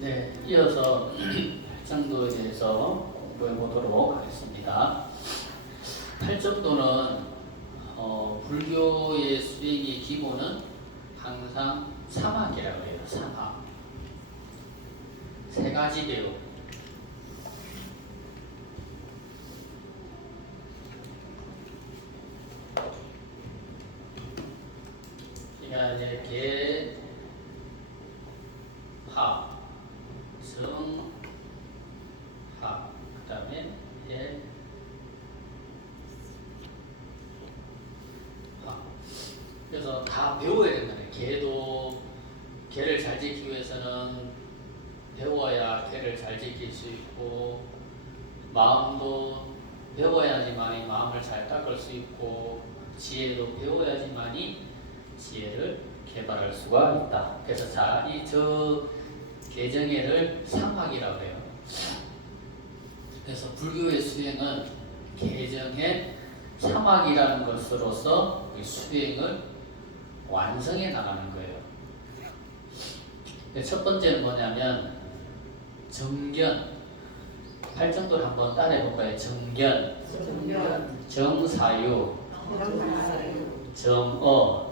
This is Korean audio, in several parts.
네, 이어서 팔정도에 대해서 공부해 보도록 하겠습니다. 팔정도는 불교의 수행의 기본은 항상 삼학이라고 해요. 삼학. 세 가지 배움. 그러니까 이제 파, 정, 하, 그 다음에 해, 하. 그래서 다 배워야 된다는 거예요. 개를 잘 지키기 위해서는 배워야 개를 잘 지킬 수 있고, 마음도 배워야지만이 마음을 잘 닦을 수 있고, 지혜도 배워야지만이 지혜를 개발할 수가 있다. 그래서 저 개정회를 삼학이라고 해요. 그래서 불교의 수행은 개정회 삼학이라는 것으로서 수행을 완성해 나가는 거예요. 첫 번째는 뭐냐면 정견. 팔정도를 한번 따라해 볼까요? 정견, 정사유, 정어,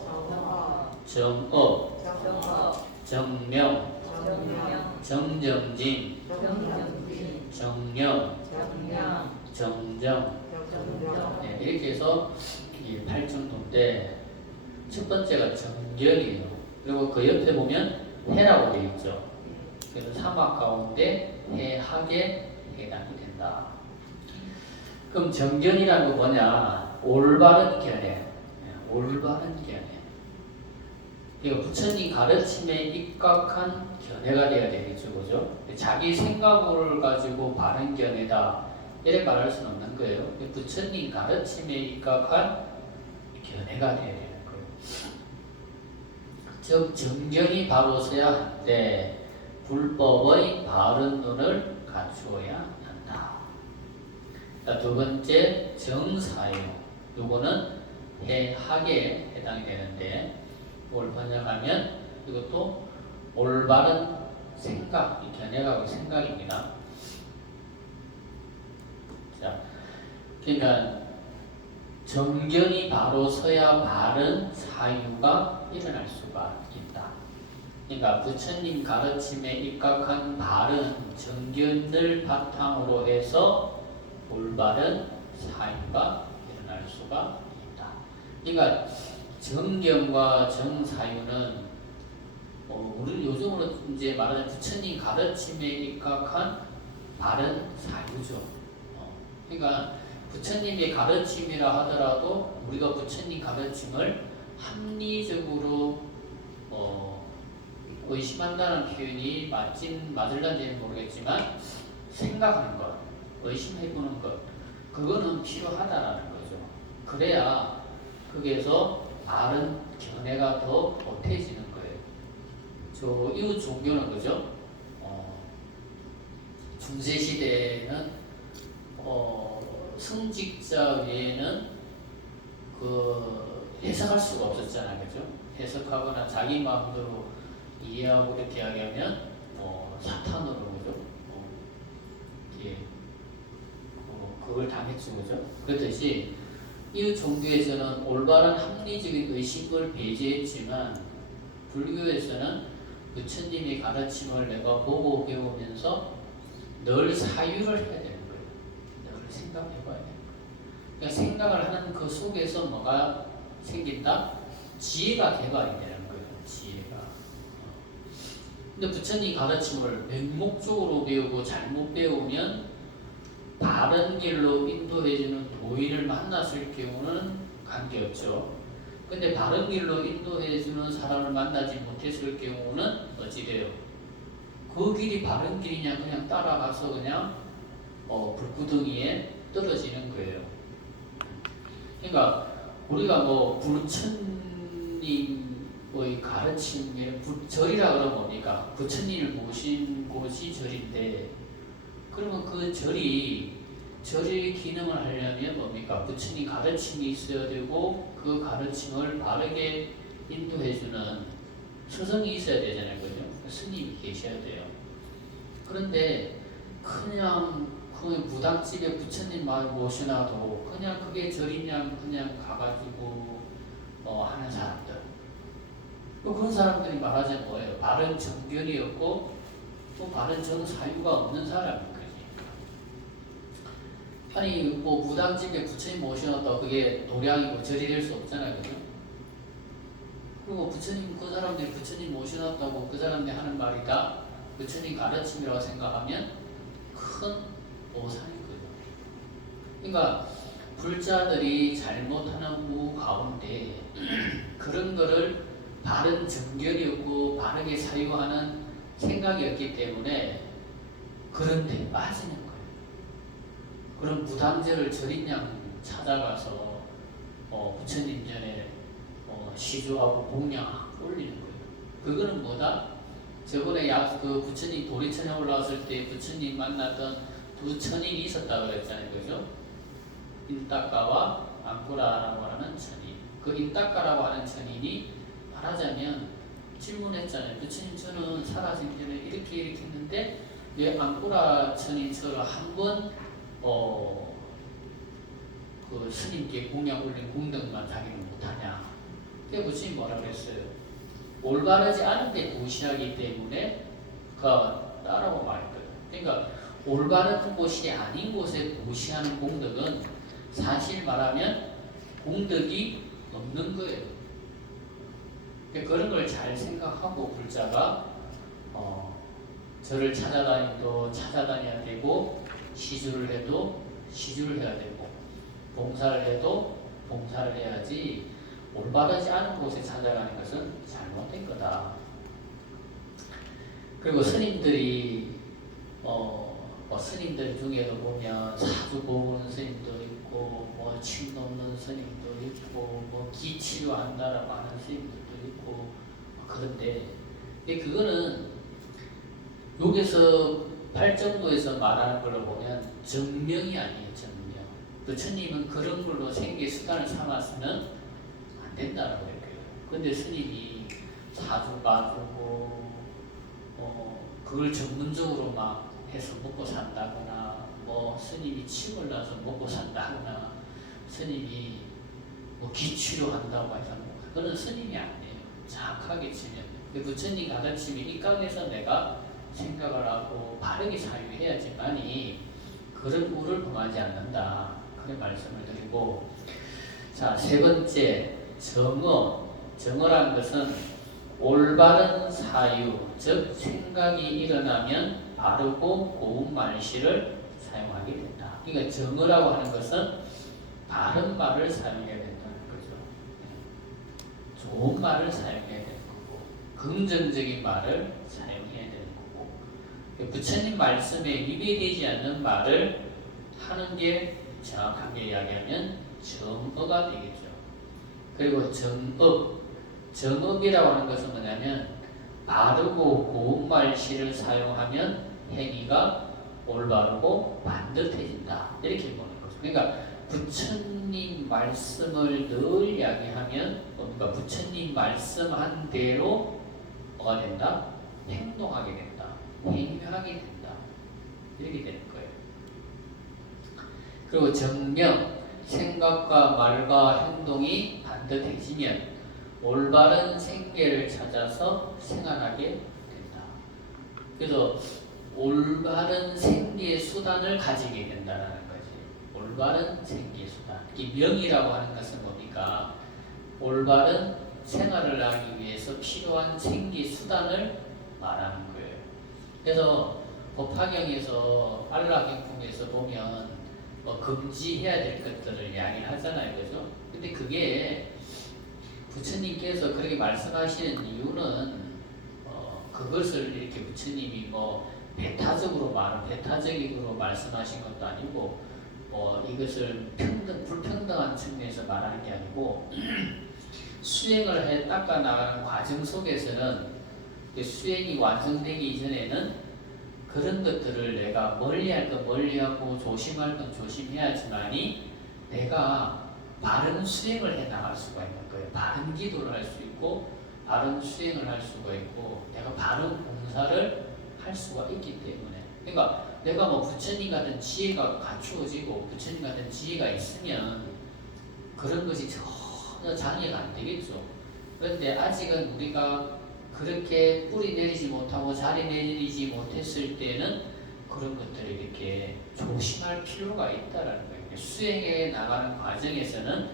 정명, 정정진, 정령, 정정. 네, 이렇게 해서 이 팔정도인데 첫 번째가 정견이에요. 그리고 그 옆에 보면 해라고 되어 있죠. 그래서 삼학 가운데 해학에 해당이 된다. 그럼 정견이라는 거 뭐냐? 올바른 견해. 올바른 견해. 이거 부처님 가르침에 입각한 견해가 돼야 되겠죠, 그죠? 자기 생각을 가지고 바른 견해다 이렇게 말할 수는 없는 거예요. 부처님 가르침에 입각한 견해가 돼야 되는 거예요. 즉 정견이 바로 서야 한데 불법의 바른 눈을 갖추어야 한다. 두 번째 정사유. 요거는 해학에 해당이 되는데 뭘 번역하면 이것도 올바른 생각, 견해가 생각입니다. 자, 그러니까 정견이 바로 서야 바른 사유가 일어날 수가 있다. 그러니까 부처님 가르침에 입각한 바른 정견을 바탕으로 해서 올바른 사유가 일어날 수가 있다. 그러니까 정견과 정사유는 우리 요즘으로 이제 말하는 부처님 가르침에 입각한 바른 사유죠. 그러니까 부처님의 가르침이라 하더라도 우리가 부처님 가르침을 합리적으로 의심한다는 표현이 맞을런지는 모르겠지만 생각하는 것, 의심해보는 것, 그거는 필요하다라는 거죠. 그래야 거기에서 바른 견해가 더 보태지는 거예요. 이웃 종교는 그죠? 중세시대에는 성직자 외에는 해석할 수가 없었잖아요, 그죠? 해석하거나 자기 마음대로 이해하고 이렇게 하면 사탄으로 그죠? 그걸 당했죠, 그죠? 그렇듯이 이웃 종교에서는 올바른 합리적인 의식을 배제했지만 불교에서는 부처님의 가르침을 내가 보고 배우면서 늘 사유를 해야 되는 거예요. 늘 생각해 봐야 되는 거예요. 그러니까 생각을 하는 그 속에서 뭐가 생긴다? 지혜가 개발이 되는 거예요. 지혜가. 근데 부처님 가르침을 맹목적으로 배우고 잘못 배우면 바른 길로 인도해주는 도인을 만났을 경우는 관계없죠. 근데 바른 길로 인도해주는 사람을 만나지 못했을 경우는 어찌 돼요? 그 길이 바른 길이냐 그냥 따라가서 그냥 불구덩이에 떨어지는 거예요. 그러니까 우리가 부처님의 가르침에 절이라 그러면 뭡니까? 부처님을 모신 곳이 절인데 그러면 그 절의 기능을 하려면 뭡니까? 부처님 가르침이 있어야 되고 그 가르침을 바르게 인도해주는 스승이 있어야 되잖아요, 그죠? 스님이 계셔야 돼요. 그런데 그냥 그 무당집에 부처님 모셔놔도 그냥 그게 절이냐 그냥 가가지고 하는 사람들. 그런 사람들이 말하자면 뭐예요? 바른 정견이었고 또 바른 정사유가 없는 사람인 거지. 아니 뭐 무당집에 부처님 모셔놨다고 그게 도량이고 절이 될 수 없잖아요, 그죠? 그리고 부처님 그 사람들이 부처님 모셔놨다고 그 사람들이 하는 말이 다 부처님 가르침이라고 생각하면 큰 오산인 거죠. 그러니까 불자들이 잘못하는 무 가운데 그런 거를 바른 정견이었고 바르게 사유하는 생각이었기 때문에 그런 데 빠지는 거예요. 그런 무당제를 절인양 찾아가서 부처님 전에 시주하고 공양 올리는 거예요. 그거는 뭐다? 저번에 그 부처님 도리천에 올라왔을 때 부처님 만났던 두 천인이 있었다 그랬잖아요, 그죠? 인따까와 앙꾸라라고 하는 천인. 그 인따까라고 하는 천인이 말하자면 질문했잖아요. 부처님 저는 살아진 전에 이렇게 했는데 왜 앙꾸라 천인처럼 한번 그 스님께 공양 올린 공덕만 자기는 못하냐? 그게 부처님 뭐라 그랬어요? 올바르지 않은 데 무시하기 때문에 따라고 말했거든. 그러니까 올바른 곳이 아닌 곳에 무시하는 공덕은 사실 말하면 공덕이 없는 거예요. 그러니까 그런 걸 잘 생각하고 불자가 저를 찾아다녀야 되고 시주를 해도 시주를 해야 되고 봉사를 해도 봉사를 해야지 올바르지 않은 곳에 찾아가는 것은 잘못된 거다. 그리고 스님들이 스님들 중에도 보면 사주 보는 스님도 있고 침 놓는 스님도 있고 기치료한다라고 하는 스님들도 있고 그런데 그거는 여기서 팔정도에서 말하는 걸로 보면 정명이 아니에요. 정명. 부처님은 그런 걸로 생계 수단을 삼았으면 안 된다라고 했고요. 근데 스님이 사주 봐주고 그걸 전문적으로 막 해서 먹고 산다거나 스님이 침을 놔서 먹고 산다거나 스님이 기치료 한다고 해서 그건 스님이 아니에요. 정확하게 치면 부처님 가르침이 이 강에서 내가 생각을 하고 바르게 사유해야지만이 그런 우를 범하지 않는다. 그런 말씀을 드리고, 자, 세 번째 정어. 정어란 것은 올바른 사유, 즉 생각이 일어나면 바르고 고운 말씨를 사용하게 된다. 그러니까 정어라고 하는 것은 바른 말을 사용해야 된다는 거죠. 좋은 말을 사용해야 되는 거고 긍정적인 말을 사용해야 되는 거고 부처님 말씀에 위배되지 않는 말을 하는 게 정확하게 이야기하면 정어가 되겠죠. 그리고 정업이라고 하는 것은 뭐냐면 바르고 고운 말씨를 사용하면 행위가 올바르고 반듯해진다. 이렇게 보는 거죠. 그러니까 부처님 말씀을 늘 이야기하면 그러니까 부처님 말씀한 대로 뭐가 된다? 행동하게 된다. 행위하게 된다. 이렇게 되는 거예요. 그리고 정명, 생각과 말과 행동이 반듯해지면 올바른 생계를 찾아서 생활하게 된다. 그래서 올바른 생계 수단을 가지게 된다는 거지. 올바른 생계 수단. 이 명이라고 하는 것은 뭡니까? 올바른 생활을 하기 위해서 필요한 생계 수단을 말하는 거예요. 그래서 법화경에서 안락행품에서 보면 금지해야 될 것들을 이야기하잖아요, 그죠? 근데 그게 부처님께서 그렇게 말씀하시는 이유는 그것을 이렇게 부처님이 배타적으로 말씀하신 것도 아니고 이것을 불평등한 측면에서 말하는 게 아니고 수행을 해 닦아 나가는 과정 속에서는 수행이 완성되기 이전에는 그런 것들을 내가 멀리할 건 멀리하고 조심할 건 조심해야지만이 내가 바른 수행을 해 나갈 수가 있는 거예요. 바른 기도를 할 수 있고 바른 수행을 할 수가 있고 내가 바른 봉사를 할 할 수가 있기 때문에. 그러니까 내가 뭐 부처님 같은 지혜가 갖추어지고 부처님 같은 지혜가 있으면 그런 것이 전혀 장애가 안 되겠죠. 그런데 아직은 우리가 그렇게 뿌리 내리지 못하고 자리 내리지 못했을 때는 그런 것들을 이렇게 조심할 필요가 있다라는 거예요. 수행해 나가는 과정에서는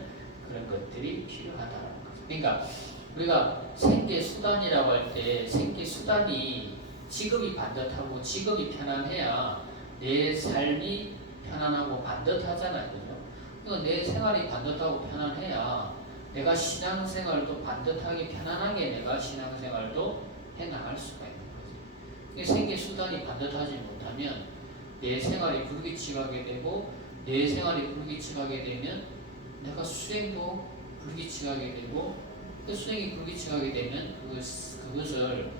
그런 것들이 필요하다는 거죠. 그러니까 우리가 생계 수단이라고 할 때 생계 수단이 직업이 반듯하고 직업이 편안해야 내 삶이 편안하고 반듯하잖아요. 그죠? 그러니까 내 생활이 반듯하고 편안해야 내가 신앙생활도 반듯하게 편안하게 내가 신앙생활도 해나갈 수가 있는 거지. 생계 수단이 반듯하지 못하면 내 생활이 불규칙하게 되고 내 생활이 불규칙하게 되면 내가 수행도 불규칙하게 되고 그 수행이 불규칙하게 되면 그것을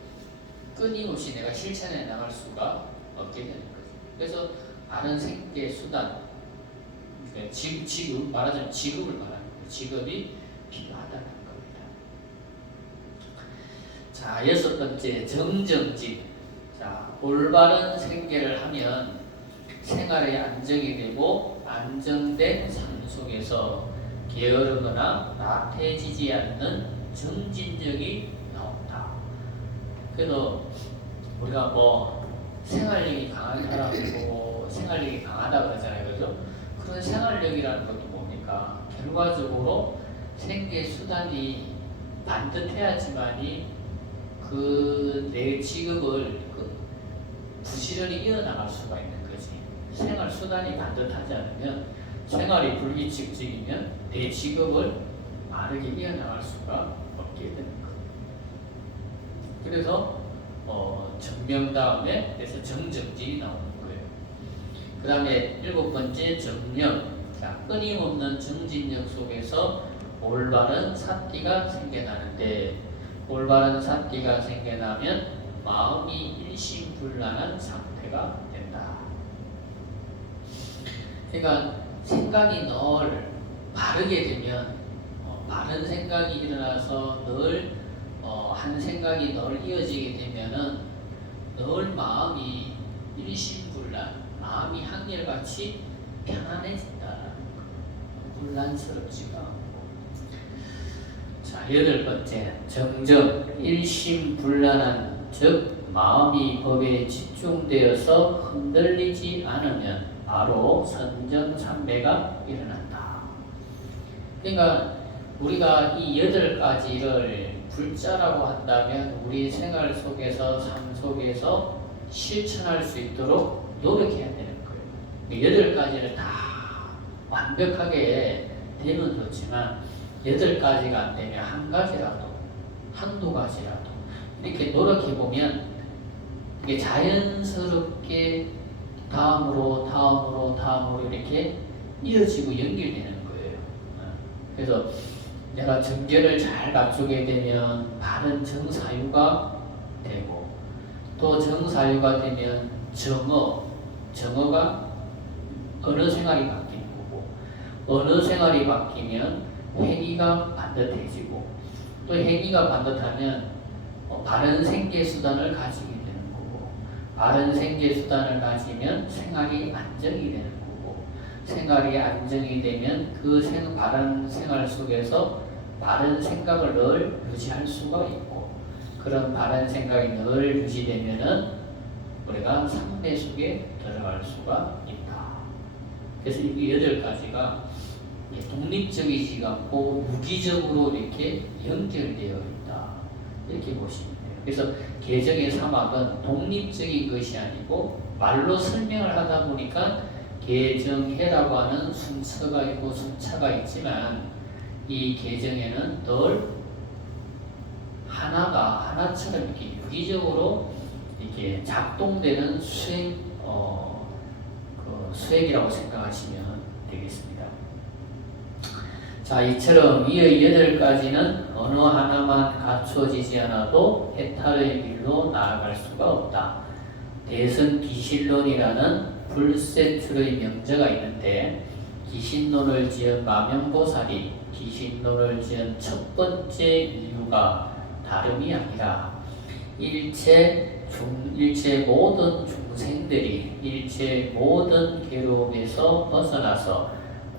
끊임없이 내가 실천해 나갈 수가 없게 되는 거죠. 그래서 바른 생계 수단, 지금 말하자면 직업을 말하는 거예요. 직업이 필요하다는 겁니다. 자, 6번째 정정진. 자, 올바른 생계를 하면 생활에 안정이 되고 안정된 삶 속에서 게으르거나 나태해지지 않는 정진력이 나온다. 그래서 우리가 뭐 생활력이 강한 사람이고 생활력이 강하다 그러잖아요. 그죠? 그런 생활력이라는 것도 뭡니까? 결과적으로 생계 수단이 반듯해야지만이 그 내 직업을 부지런히 이어나갈 수가 있는 거지. 생활 수단이 반듯하지 않으면 생활이 불규칙적이면 내 직업을 빠르게 이어나갈 수가 없게 되는 거예요. 그래서 정명 다음에 그래서 정정진이 나오는 거예요. 그 다음에 7번째 정령. 자, 끊임없는 정진력 속에서 올바른 사띠가 생겨나는데 올바른 사띠가 생겨나면 마음이 일심불란한 상태가 된다. 그러니까 생각이 늘 바르게 되면 바른 생각이 일어나서 늘 한 생각이 늘 이어지게 되면은 늘 마음이 일심불란, 마음이 한결같이 편안해진다. 혼란스럽지가 않고. 자, 8번째 정정. 일심불란한 즉 마음이 법에 집중되어서 흔들리지 않으면 바로 선정삼매가 일어난다. 그러니까 우리가 이 8가지를 불자라고 한다면 우리 생활 속에서 삶 속에서 실천할 수 있도록 노력해야 되는 거예요. 8가지를 다 완벽하게 되면 좋지만 8가지가 안 되면 한 가지라도 한두 가지라도 이렇게 노력해보면 이게 자연스럽게 다음으로 이렇게 이어지고 연결되는 거예요. 그래서 내가 정결을 잘 갖추게 되면 바른 정사유가 되고 또 정사유가 되면 정어가 언어 생활이 바뀌는 거고 언어 생활이 바뀌면 행위가 반듯해지고 또 행위가 반듯하면 바른 생계수단을 가지게 되는 거고 바른 생계수단을 가지면 생활이 안정이 되는 거고 생활이 안정이 되면 그 바른 생활 속에서 바른 생각을 늘 유지할 수가 있고 그런 바른 생각이 늘 유지되면은 우리가 삼매 속에 들어갈 수가 있다. 그래서 이 8가지가 독립적이지 않고 유기적으로 이렇게 연결되어 있다. 이렇게 보시면 돼요. 그래서 개정의 사막은 독립적인 것이 아니고 말로 설명을 하다 보니까 개정해라고 하는 순서가 있고 순차가 있지만 이 개정에는 늘 하나처럼 이렇게 유기적으로 이렇게 작동되는 수행이라고 생각하시면 되겠습니다. 자, 이처럼 이 8가지는 어느 하나만 갖추어지지 않아도 해탈의 길로 나아갈 수가 없다. 대승기신론이라는 불세출의 명제가 있는데 기신론을 지은 마명보살이 기신론을 지은 첫 번째 이유가 다름이 아니라 일체 일체 모든 중생들이 일체 모든 괴로움에서 벗어나서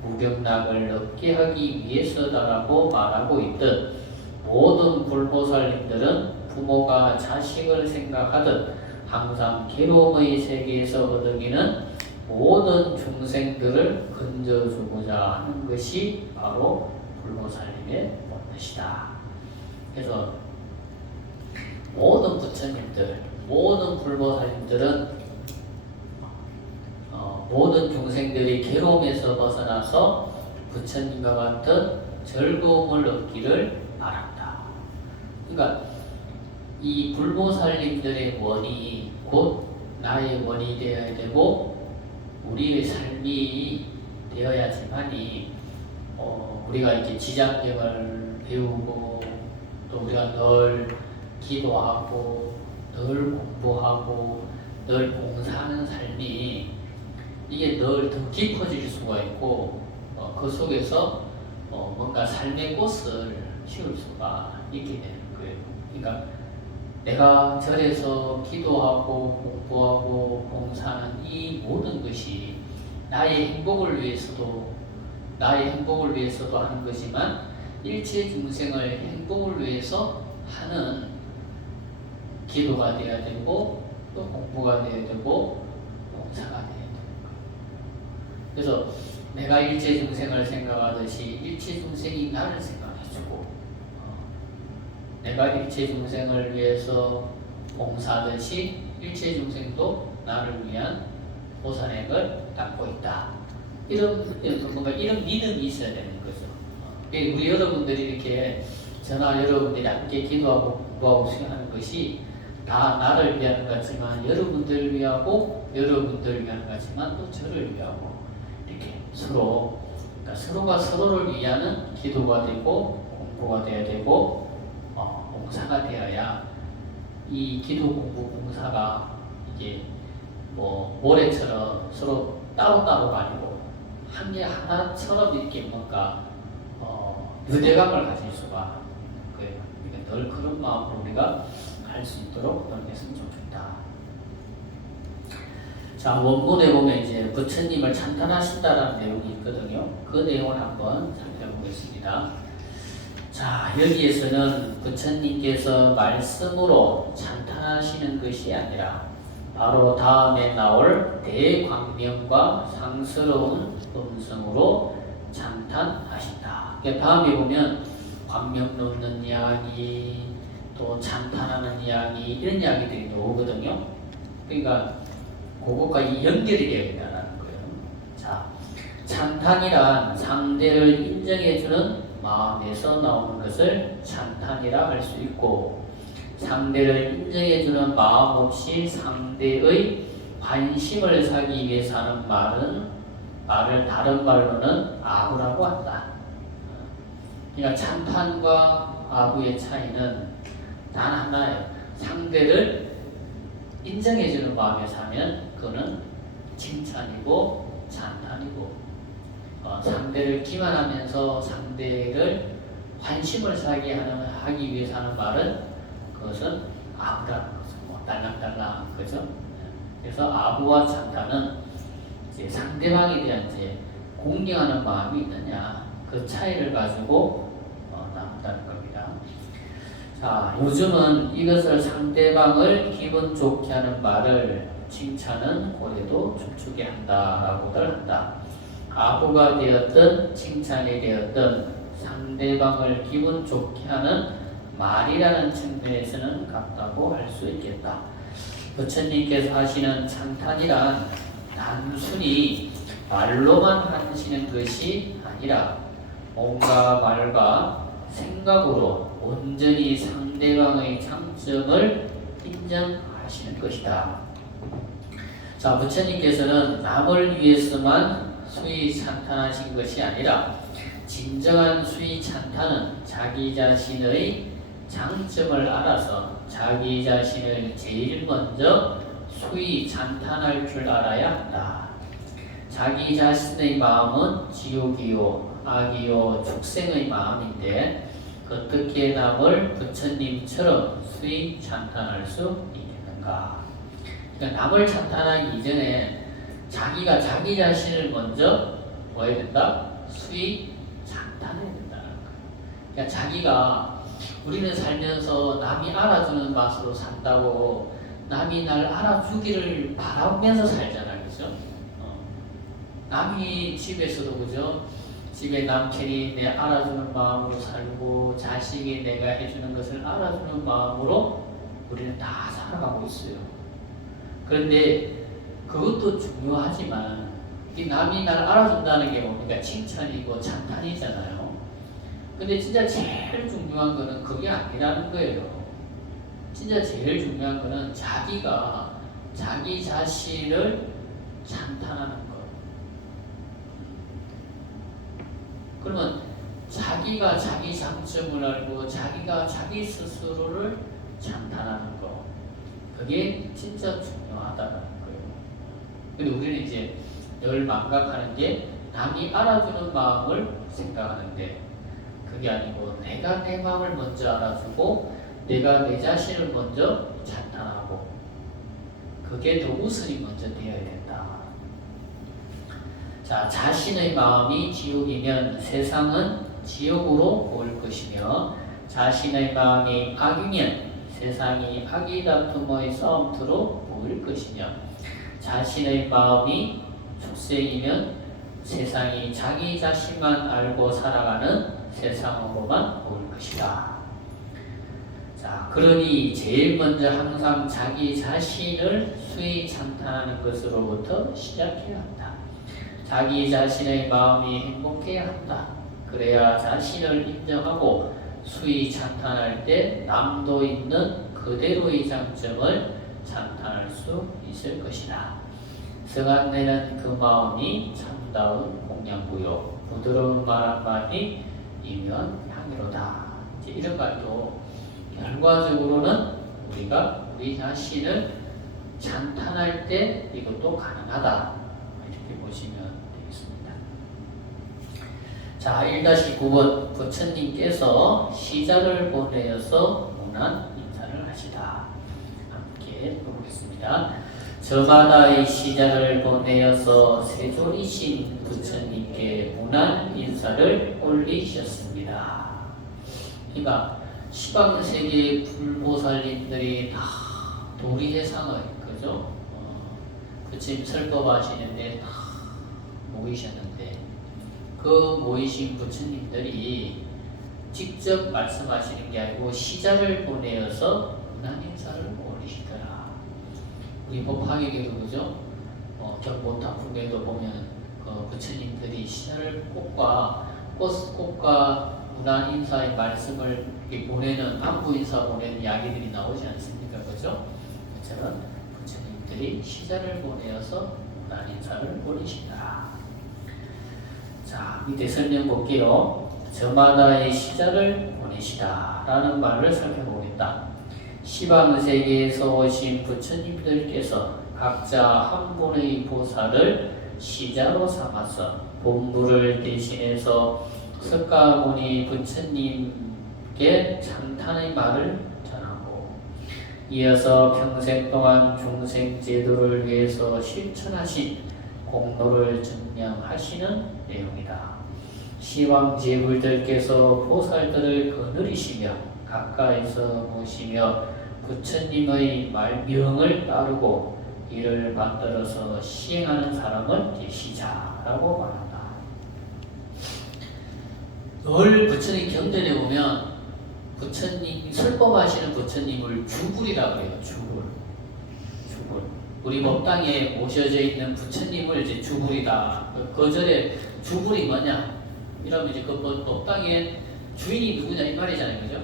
무경락을 얻게 하기 위해서다라고 말하고 있듯 모든 불보살님들은 부모가 자식을 생각하듯 항상 괴로움의 세계에서 얻어기는 모든 중생들을 건져주고자 하는 것이 바로 불보살님의 본뜻이다. 그래서 모든 부처님들, 모든 불보살님들은 모든 중생들이 괴로움에서 벗어나서 부처님과 같은 즐거움을 얻기를 바란다. 그러니까 이 불보살님들의 원이 곧 나의 원이 되어야 되고 우리의 삶이 되어야지만이 우리가 이렇게 지장경을 배우고 또 우리가 늘 기도하고 늘 공부하고 늘 봉사하는 삶이 이게 늘 더 깊어질 수가 있고 그 속에서 뭔가 삶의 꽃을 피울 수가 있게 되는 거예요. 그러니까 내가 절에서 기도하고 공부하고 봉사하는 이 모든 것이 나의 행복을 위해서도 하는 것이지만 일체 중생을 행복을 위해서 하는 기도가 되어야 되고 또 공부가 되어야 되고 봉사가 되어야 되는 거예요. 그래서 내가 일체 중생을 생각하듯이 일체 중생이 나를 생각해주고 내가 일체 중생을 위해서 봉사하듯이 일체 중생도 나를 위한 보살행을 갖고 있다. 이런 믿음이 있어야 되는 거죠. 우리 여러분들이 이렇게 저나 여러분들이 함께 기도하고 공부하고 수행하는 것이 다 나를 위한 것 같지만 여러분들을 위하고 여러분들을 위한 것 같지만 또 저를 위하고 이렇게 그러니까 서로가 서로를 위하는 기도가 되고 공부가 되어야 되고 봉사가 되어야 이 기도 공부 봉사가 이게 뭐 모래처럼 서로 따로따로가 아니고 한 개 하나처럼 이렇게 뭔가 유대감을 가질 수가 있고요. 그러니까 늘 그런 마음으로 우리가 할 수 있도록 노력했으면 좀 좋다. 자, 원문에 보면 이제 부처님을 찬탄하신다라는 내용이 있거든요. 그 내용을 한번 살펴보겠습니다. 자, 여기에서는 부처님께서 말씀으로 찬탄하시는 것이 아니라 바로 다음에 나올 대광명과 상스러운 음성으로 찬탄하신다. 다음에 보면 광명 놓는 이야기, 또 찬탄하는 이야기, 이런 이야기들이 나오거든요. 그러니까 그것과 연결이 되어 있다는 거예요. 자, 찬탄이란 상대를 인정해주는 마음에서 나오는 것을 찬탄이라 할 수 있고, 상대를 인정해주는 마음 없이 상대의 관심을 사기 위해서 하는 말을 다른 말로는 아부라고 한다. 그러니까 찬탄과 아부의 차이는 단 하나예요. 상대를 인정해주는 마음에서 하면 그거는 칭찬이고 찬탄이고, 상대를 기만하면서 상대를 관심을 하기 위해서 하는 말은 그것은 아부라는 거죠. 딸랑딸랑, 그죠? 그래서 아부와 찬탄은 이제 상대방에 대한 이제 공경하는 마음이 있느냐, 그 차이를 가지고 나온다는 겁니다. 자, 요즘은 이것을 상대방을 기분 좋게 하는 말을 칭찬은 고래도 춤추게 한다라고들 한다. 아부가 되었든 칭찬이 되었든 상대방을 기분 좋게 하는 말이라는 측면에서는 같다고 할 수 있겠다. 부처님께서 하시는 찬탄이란 단순히 말로만 하시는 것이 아니라 몸과 말과 생각으로 온전히 상대방의 장점을 인정하시는 것이다. 자, 부처님께서는 남을 위해서만 수의 찬탄하신 것이 아니라 진정한 수의 찬탄은 자기 자신의 장점을 알아서 자기 자신을 제일 먼저 수의 찬탄할 줄 알아야 한다. 자기 자신의 마음은 지옥이요, 악이요, 축생의 마음인데 어떻게 남을 부처님처럼 수의 찬탄할 수 있겠는가? 되는가? 그러니까 남을 찬탄하기 이전에 자기가 자기 자신을 먼저 뭐 해야 된다? 수위 찬탄해야 된다는 거예요. 그러니까 자기가 우리는 살면서 남이 알아주는 맛으로 산다고 남이 날 알아주기를 바라면서 살잖아요. 그죠? 남이 집에서도 그죠? 집에 남편이 내 알아주는 마음으로 살고 자식이 내가 해주는 것을 알아주는 마음으로 우리는 다 살아가고 있어요. 그런데 그것도 중요하지만 이 남이 날 알아준다는 게 뭡니까? 칭찬이고 찬탄이잖아요. 근데 진짜 제일 중요한 거는 그게 아니라는 거예요. 진짜 제일 중요한 거는 자기가 자기 자신을 찬탄하는 거. 그러면 자기가 자기 장점을 알고 자기가 자기 스스로를 찬탄하는 거. 그게 진짜 중요하다는 거예요. 근데 우리는 이제 늘 망각하는 게 남이 알아주는 마음을 생각하는데 그게 아니고 내가 내 마음을 먼저 알아주고 내가 내 자신을 먼저 찬탄하고 그게 더 우선이 먼저 되어야 된다. 자, 자신의 마음이 지옥이면 세상은 지옥으로 보일 것이며 자신의 마음이 악이면 세상이 악의 다툼의 싸움터로 보일 것이며 자신의 마음이 축생이면 세상이 자기 자신만 알고 살아가는 세상으로만 보일 것이다. 자, 그러니 제일 먼저 항상 자기 자신을 수위 찬탄하는 것으로부터 시작해야 한다. 자기 자신의 마음이 행복해야 한다. 그래야 자신을 인정하고 수위 찬탄할 때 남도 있는 그대로의 장점을 찬탄할 수 있을 것이다. 성안내는 그 마음이 참다운 공양구요 부드러운 말만이 이면 향기로다. 이제 이런 말도 결과적으로는 우리가 우리 자신을 찬탄할 때 이것도 가능하다. 이렇게 보시면 되겠습니다. 자, 1-9번 부처님께서 시자를 보내어서 문안 인사를 하시다. 함께 보겠습니다. 저마다의 시자를 보내어서 세존이신 부처님께 문안 인사를 올리셨습니다. 그러니까 시방세계의 불보살님들이 다 도리해상을 그죠? 부처님 설법하시는데 다 모이셨는데 그 모이신 부처님들이 직접 말씀하시는 게 아니고 시자를 보내어서 문안 인사를 올리시더라. 우리 법화계에도 그죠? 경본타품에도 보면 부처님들이 시자를 꽃과 문안 인사의 말씀을 보내는 안부 인사 보내는 이야기들이 나오지 않습니까? 그죠? 저는 부처님들이 시자를 보내어서 문안 인사를 올리시더라. 자, 밑에 설명 볼게요. 저마다의 시자를 보내시다 라는 말을 살펴보겠다. 시방세계에서 오신 부처님들께서 각자 한 분의 보살을 시자로 삼아서 본부를 대신해서 석가모니 부처님께 찬탄의 말을 전하고 이어서 평생 동안 중생 제도를 위해서 실천하신 공로를 증명하시는 내용이다. 시황제불들께서 보살들을 거느리시며 가까이서 모시며 부처님의 말명을 따르고 이를 만들어서 시행하는 사람을 계시자라고 말한다. 늘 부처님 경전에 보면 부처님 설법하시는 부처님을 주불이라고 해요. 주불. 우리 법당에 모셔져 있는 부처님을 이제 주불이다. 그 절에 주불이 뭐냐? 이러면 이제 그 법당에 주인이 누구냐 이 말이잖아요, 그죠?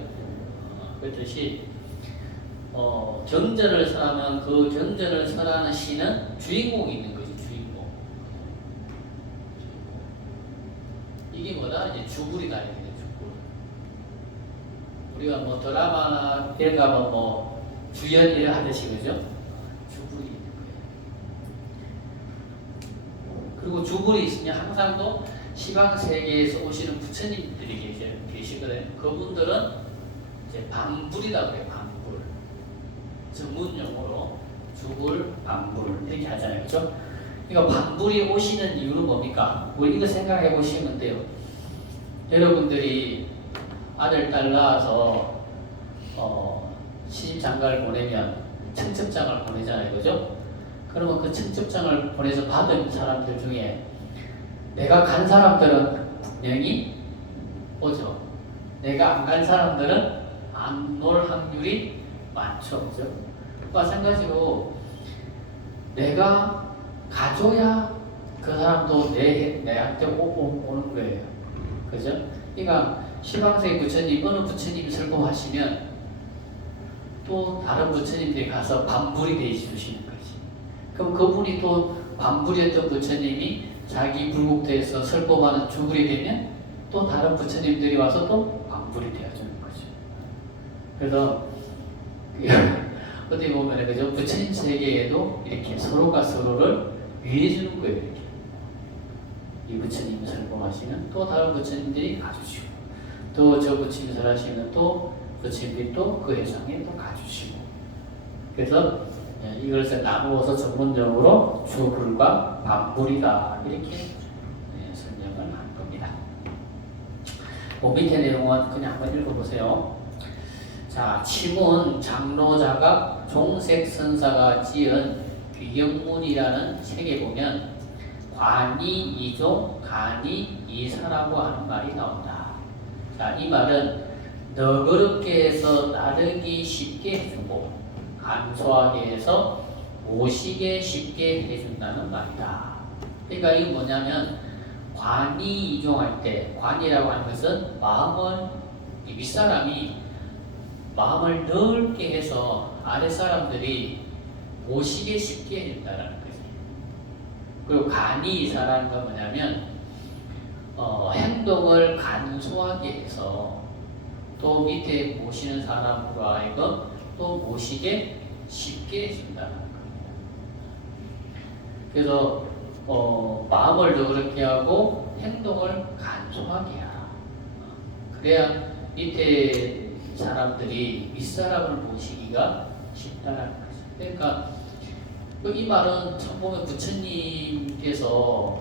그렇듯이 경전을 설하면 그 경전을 설하는 시는 주인공이 있는 거지, 주인공. 이게 뭐다? 이제 주불이다 이게 주불. 우리가 뭐 드라마나 이런 거 하면 뭐 주연 일을 하듯이 그죠? 주불이 있는 거예요. 그리고 주불이 있으면 항상 또 시방 세계에서 오시는 부처님들이 계시거든요. 그분들은 이제 방불이라고 해요. 방불. 전문용어로 주불, 반불 이렇게 하잖아요. 그죠? 그러니까 반불이 오시는 이유는 뭡니까? 우리 이거 생각해 보시면 돼요. 여러분들이 아들, 딸 낳아서 시집장가를 보내면 청첩장을 보내잖아요. 그죠? 그러면 그 청첩장을 보내서 받은 사람들 중에 내가 간 사람들은 분명히 오죠. 내가 안 간 사람들은 안 올 확률이 많죠. 그죠? 마찬가지로 내가 가줘야 그 사람도 내한테 오는 거예요. 그죠? 그러니까 시방생 부처님, 어느 부처님 설법하시면 또 다른 부처님들이 가서 반불이 되어주시는 거지. 그럼 그분이 또 반불이었던 부처님이 자기 불국토에서 설법하는 주불이 되면 또 다른 부처님들이 와서 또 반불이 되어주는 거죠. 그래서 어떻게 보면 그죠? 부처님 세계에도 이렇게 서로가 서로를 위해주는 거예요. 이렇게. 이 부처님이 설법하시는 또 다른 부처님들이 가주시고 또 저 부처님이 설하시는 또 부처님들이 또 그 회상에 또 가주시고 그래서 이것을 나누어서 전문적으로 주불과 반불이다 이렇게 설명을 한 겁니다. 그 밑에 내용은 그냥 한번 읽어보세요. 자, 치문 장로자각 종색선사가 지은 귀경문이라는 책에 보면 관이 이종, 간이 이사라고 하는 말이 나온다. 자, 이 말은 너그럽게 해서 따르기 쉽게 해주고 간소하게 해서 모시게 쉽게 해준다는 말이다. 그러니까 이게 뭐냐면 관이 이종할 때 관이라고 하는 것은 마음을 이 윗사람이 마음을 넓게 해서 아랫사람들이 모시게 쉽게 해준다는 거지. 그리고 간이 이사라는 건 뭐냐면 행동을 간소하게 해서 또 밑에 모시는 사람으로 하여금 또 모시게 쉽게 해준다는 겁니다. 그래서 마음을 너그럽게 하고 행동을 간소하게 하라. 그래야 밑에 사람들이 윗사람을 모시기가 쉽다는 거죠. 그러니까 이 말은 참 보면 부처님께서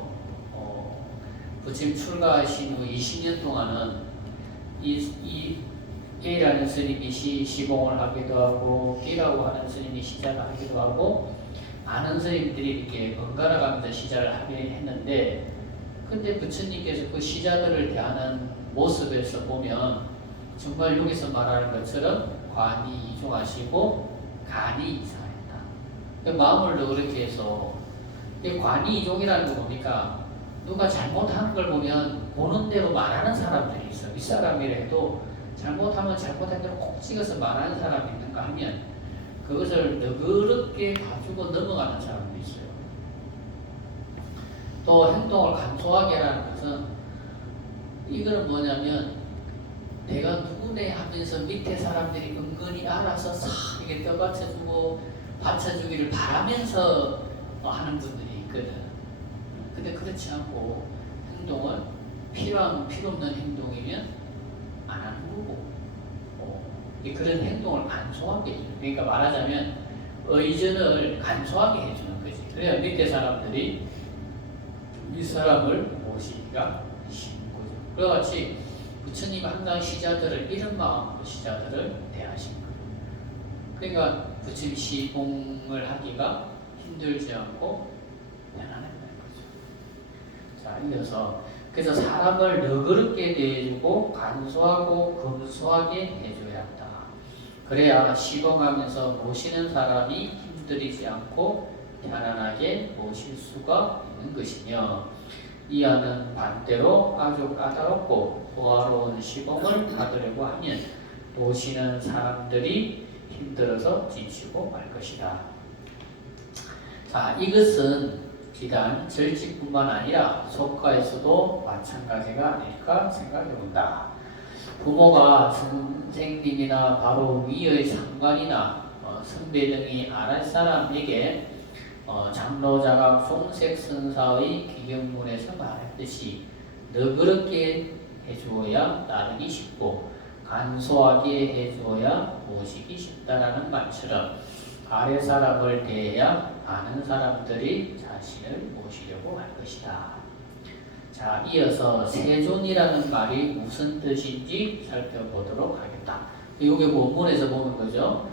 부처님 출가하신 후 20년 동안은 이 A라는 스님이 시봉을 하기도 하고 B라고 하는 스님이 시작을 하기도 하고 많은 스님들이 이렇게 번갈아 가면서 시작을 하게 했는데 근데 부처님께서 그 시자들을 대하는 모습에서 보면 정말 여기서 말하는 것처럼 관이 이종하시고 간이 이사했다. 그러니까 마음을 그렇게 해서 관이 이종이라는 거 보니까 누가 잘못하는 걸 보면 보는 대로 말하는 사람들이 있어. 윗사람이라 해도 잘못하면 잘못한 대로 꼭 찍어서 말하는 사람이 있는가 하면 그것을 너그럽게 가지고 넘어가는 사람도 있어요. 또 행동을 간소하게 하라는 것은 이거는 뭐냐면 내가 누구네 하면서 밑에 사람들이 은근히 알아서 싹 이렇게 떠받쳐주고 받쳐주기를 바라면서 하는 분들이 있거든. 근데 그렇지 않고 행동을 필요 없는 행동이면 안 하는 거고 그런 행동을 간소하게 해주는 그러니까 말하자면 의전을 간소하게 해주는 거지. 그래야 밑에 사람들이 윗사람을 모시기가 쉬운 거죠. 그와 같이 부처님 항상 시자들을 이런 마음으로 시자들을 대하신 거예요. 그러니까 부처님 시봉을 하기가 힘들지 않고 편안한 거죠. 자, 이어서 그래서 사람을 너그럽게 대해주고 간소하고 검소하게 해줘야 한다. 그래야 시봉하면서 모시는 사람이 힘들이지 않고 편안하게 모실 수가 있는 것이며 이하는 반대로 아주 까다롭고 호화로운 시봉을 받으려고 하면 모시는 사람들이 힘들어서 지치고 말 것이다. 자, 이것은 비단 절직뿐만 아니라 속가에서도 마찬가지가 아닐까 생각해 본다. 부모가 선생님이나 바로 위의 상관이나 선배 등이 아랫사람에게 장로자각 송색선사의 기경문에서 말했듯이 너그럽게 해주어야 따르기 쉽고 간소하게 해주어야 모시기 쉽다라는 말처럼 아래 사람을 대해야 많은 사람들이 자신을 모시려고 할 것이다. 자, 이어서 세존이라는 말이 무슨 뜻인지 살펴보도록 하겠다. 이게 원문에서 보는 거죠.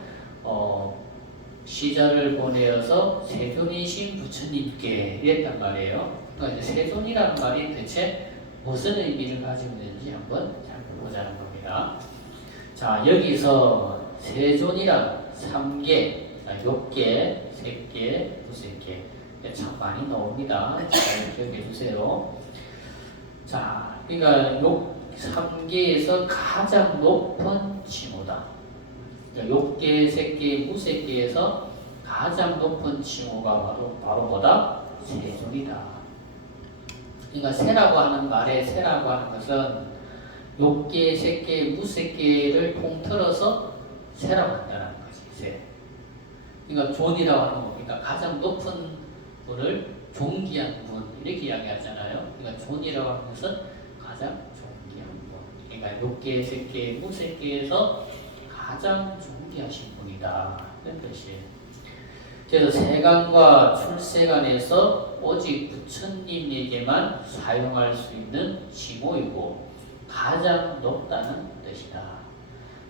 시자를 보내어서 세존이신 부처님께 이랬단 말이에요. 그러니까 이제 세존이라는 말이 대체 무슨 의미를 가지고 있는지 한번 살펴보자는 겁니다. 자, 여기서 세존이란 3개, 욕계, 색계, 무색계 참 많이 나옵니다. 잘 기억해 주세요. 자, 그러니까 욕 3계에서 가장 높은 칭호다. 그러니까 욕계, 색계, 무색계에서 가장 높은 칭호가 바로 뭐다? 세존이다. 그러니까 세라고 하는 말에 세라고 하는 것은 욕계, 색계, 무색계를 통틀어서 세라고 한다는 거지. 세. 그러니까 존이라고 하는 뭡니까? 가장 높은 분을 존귀한 분 이렇게 이야기하잖아요. 그러니까 존이라고 하는 것은 가장 존귀한 분. 그러니까 욕계, 색계, 무색계에서 가장 존귀하신 분이다. 이런 뜻이에요. 그래서 세간과 출세간에서 오직 부처님에게만 사용할 수 있는 칭호이고 가장 높다는 뜻이다.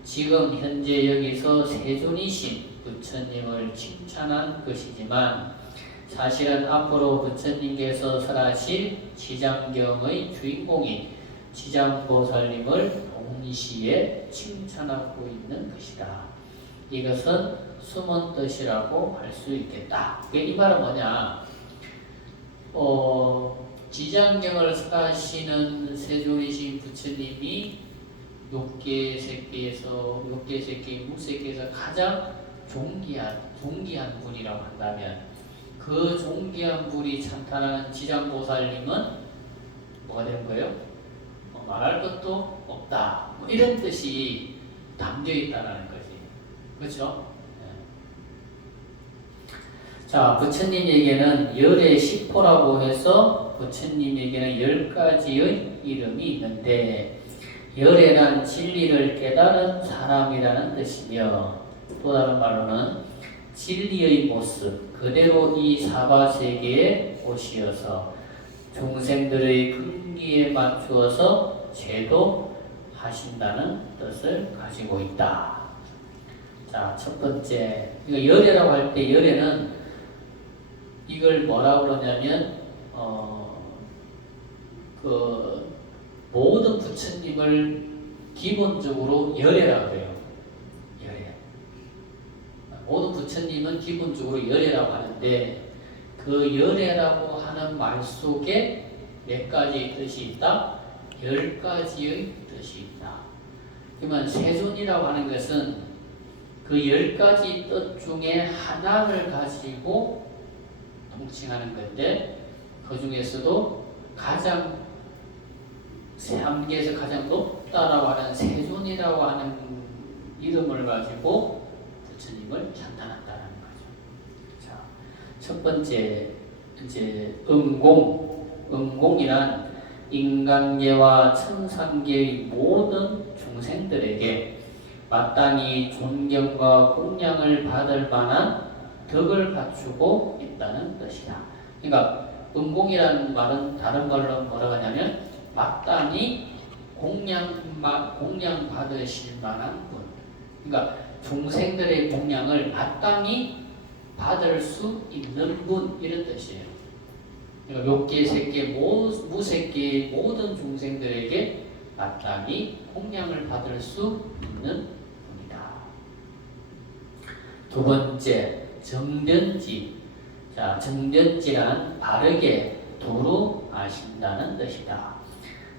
지금 현재 여기서 세존이신 부처님을 칭찬한 것이지만 사실은 앞으로 부처님께서 설하실 지장경의 주인공인 지장보살님을 동시에 칭찬하고 있는 것이다. 이것은 숨은 뜻이라고 할 수 있겠다. 이 말은 뭐냐? 지장경을 설하시는 세존이신 부처님이 욕계, 색계에서 욕계, 색계, 무색계에서 가장 존귀한 분이라고 한다면 그 존귀한 분이 찬탄하는 지장보살님은 뭐가 되는 거예요? 말할 것도 없다. 이런 뜻이 담겨 있다는 거지. 그렇죠? 자, 부처님에게는 열의 식포라고 해서 부처님에게는 10가지의 이름이 있는데 열애란 진리를 깨달은 사람이라는 뜻이며 또 다른 말로는 진리의 모습 그대로 이 사바세계에 오시어서 중생들의 근기에 맞추어서 제도하신다는 뜻을 가지고 있다. 자, 첫 번째, 열애라고 할 때 열애는 이걸 뭐라고 그러냐면 모든 부처님을 기본적으로 열애라고 해요. 열애. 모든 부처님은 기본적으로 열애라고 하는데 그 열애라고 하는 말 속에 몇 가지의 뜻이 있다? 10가지의 뜻이 있다. 그러면 세존이라고 하는 것은 그 10가지 뜻 중에 하나를 가지고 통칭하는 건데 그 중에서도 가장 3계에서 가장 높다라고 하는 세존이라고 하는 이름을 가지고 부처님을 찬탄한다는 거죠. 자, 첫 번째 이제 응공이란 인간계와 천상계의 모든 중생들에게 마땅히 존경과供養을 받을 만한 덕을 갖추고 있다는 뜻이다. 그러니까 응공이라는 말은 다른 말로 뭐라고 하냐면 마땅히供養 받으실 만한 분. 그러니까 중생들의供養을 마땅히 받을 수 있는 분 이런 뜻이에요. 그러니까 욕계, 색계, 무색계 모든 중생들에게 마땅히供養을 받을 수 있는 분이다. 두 번째, 정변지. 자, 정변지란 바르게 두루 아신다는 뜻이다.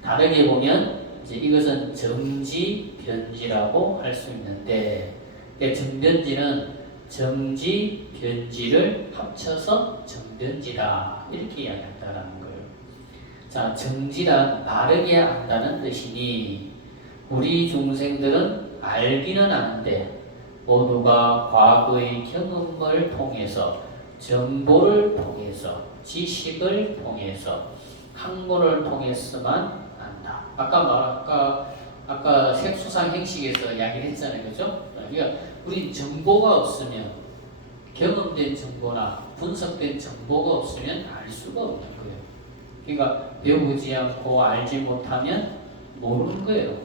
다르게 보면 이제 이것은 정지, 변지라고 할 수 있는데 정변지는 정지, 변지를 합쳐서 정변지다 이렇게 이야기한다는 거예요. 자, 정지란 바르게 안다는 뜻이니 우리 중생들은 알기는 아는데 모두가 과거의 경험을 통해서 정보를 통해서 지식을 통해서 학문을 통해서만 안다. 아까 색수상 행식에서 이야기를 했잖아요, 그죠? 그러니까 우리 정보가 없으면 경험된 정보나 분석된 정보가 없으면 알 수가 없는 거예요. 그러니까 배우지 않고 알지 못하면 모르는 거예요.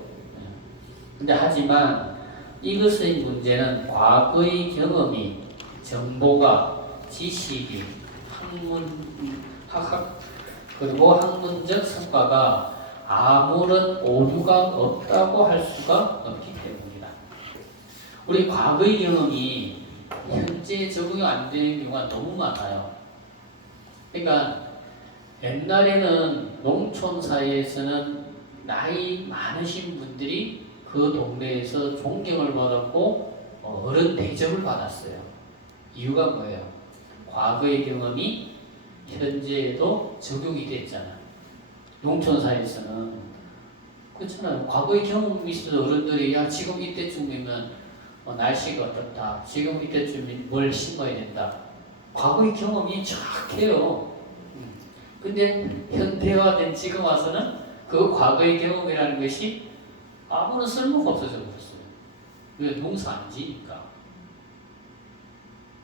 근데 하지만 이것의 문제는 과거의 경험이, 정보가, 지식이, 그리고 학문적 성과가 아무런 오류가 없다고 할 수가 없기 때문이다. 우리 과거의 경험이 현재 적용이 안 되는 경우가 너무 많아요. 그러니까 옛날에는 농촌 사회에서는 나이 많으신 분들이 그 동네에서 존경을 받았고 어른 대접을 받았어요. 이유가 뭐예요? 과거의 경험이 현재에도 적용이 됐잖아. 농촌 사회에서는 그렇잖아요. 과거의 경험이 있어서 어른들이 야 지금 이때쯤이면 날씨가 어떻다. 지금 이때쯤 뭘 심어야 된다. 과거의 경험이 정확해요. 근데 현대화된 지금 와서는 그 과거의 경험이라는 것이 아무런 쓸모가 없어져 버렸어요. 왜? 농사 안 지니까.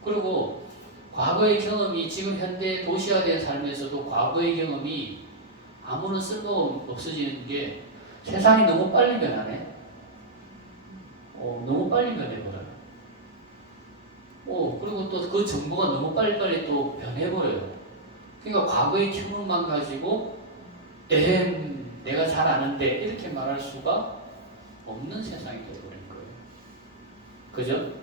그리고 과거의 경험이 지금 현대 도시화된 삶에서도 과거의 경험이 아무런 쓸모 없어지는 게 세상이 너무 빨리 변하네. 너무 빨리 변해버려요. 그리고 또 그 정보가 너무 빨리빨리 또 변해버려요. 그러니까 과거의 경험만 가지고 내가 잘 아는데 이렇게 말할 수가 없는 세상이 되어버린 거예요. 그죠?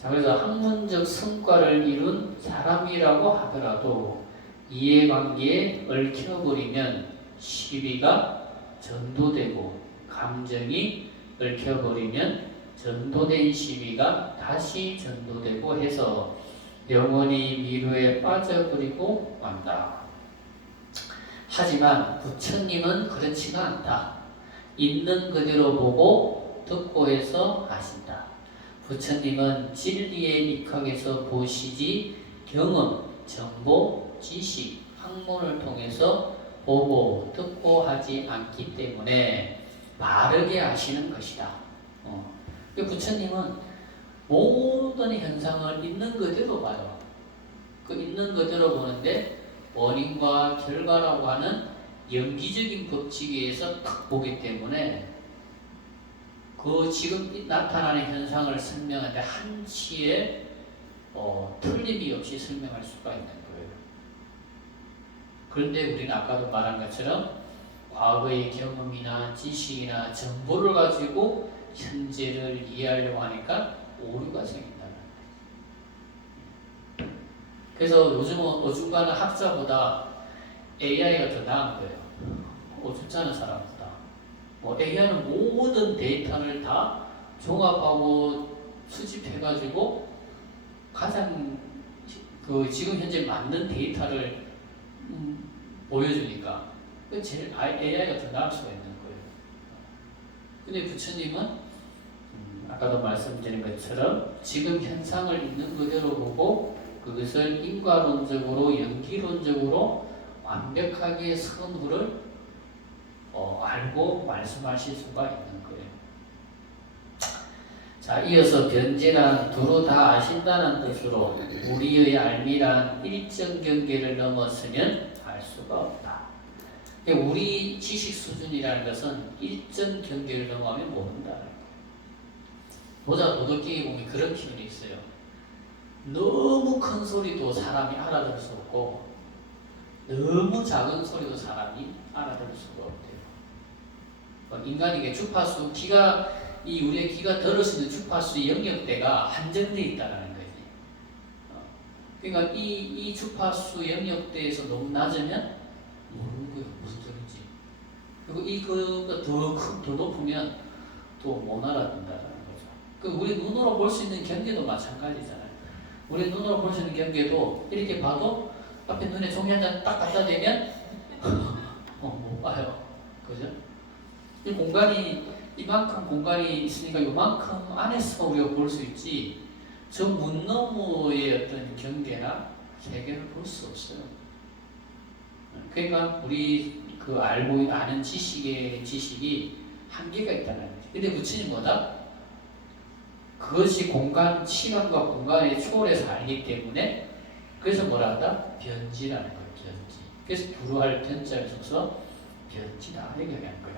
자, 그래서 학문적 성과를 이룬 사람이라고 하더라도 이해관계에 얽혀버리면 시비가 전도되고, 감정이 얽혀버리면 전도된 시비가 다시 전도되고 해서 영원히 미루에 빠져버리고 만다. 하지만 부처님은 그렇지가 않다. 있는 그대로 보고 듣고 해서 하신다. 부처님은 진리에 입각해서 보시지 경험, 정보, 지식, 학문을 통해서 보고 듣고 하지 않기 때문에 바르게 아시는 것이다. 부처님은 모든 현상을 있는 그대로 봐요. 그 있는 그대로 보는데 원인과 결과라고 하는 연기적인 법칙에 의해서 딱 보기 때문에 그 지금 나타나는 현상을 설명하는데 한치의 틀림이 없이 설명할 수가 있는 거예요. 그런데 우리는 아까도 말한 것처럼 과거의 경험이나 지식이나 정보를 가지고 현재를 이해하려고 하니까 오류가 생긴다는 거예요. 그래서 요즘은 어중간한 학자보다 AI가 더 나은 거예요. 어줍잖은 사람보다. AI는 모든 데이터를 다 종합하고 수집해가지고 가장 지금 현재 맞는 데이터를 보여주니까 제일 AI가 더 나을 수가 있는 거예요. 근데 부처님은 아까도 말씀드린 것처럼 지금 현상을 있는 그대로 보고 그것을 인과론적으로 연기론적으로 완벽하게 선후를 알고 말씀하실 수가 있는 거예요. 자, 이어서 변제란 두루 다 아신다는 뜻으로 우리의 알미란 일정 경계를 넘었으면 알 수가 없다. 우리 지식 수준이라는 것은 일정 경계를 넘어가면 모른다는 거예요. 보자 도덕경에 보면 그런 표현이 있어요. 너무 큰 소리도 사람이 알아들을 수 없고 너무 작은 소리도 사람이 알아들을 수가 없대요. 인간에게 주파수, 우리의 귀가 들을 수 있는 주파수의 영역대가 한정되어 있다는 거지. 그러니까 이 주파수 영역대에서 너무 낮으면 모르는 거예요. 무슨 소리인지. 그리고 이거가 더 높으면 또 못 알아듣는다는 거죠. 우리 눈으로 볼 수 있는 경계도 마찬가지잖아요. 우리 눈으로 볼 수 있는 경계도 이렇게 봐도 앞에 눈에 종이 한 장 딱 갖다 대면 못 봐요. 그죠? 이 공간이 이만큼 공간이 있으니까 이만큼 안에서 우리가 볼 수 있지 저 문 너머의 어떤 경계나 세계를 볼 수 없어요. 그러니까 우리 알고 아는 지식이 한계가 있다는 거지. 근데 부처님보다 그것이 시간과 공간에 초월해서 알기 때문에 그래서 뭐라 한다? 변지라는 거예요. 변지. 그래서 두루할 변자를 써서 변지다 이렇게 한 거야.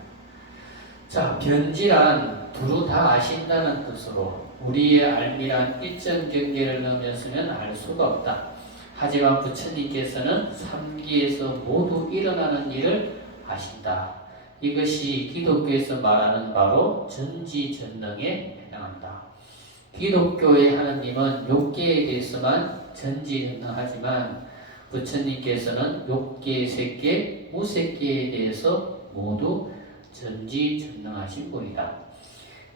자, 변지란 두루 다 아신다는 뜻으로 우리의 알미란 일정 경계를 넘었으면 알 수가 없다. 하지만 부처님께서는 삼기에서 모두 일어나는 일을 아신다. 이것이 기독교에서 말하는 바로 전지전능에 해당한다. 기독교의 하느님은 욕계에 대해서만 전지전능하지만 부처님께서는 욕계, 색계, 무색계에 대해서 모두 전지전능하신 분이다.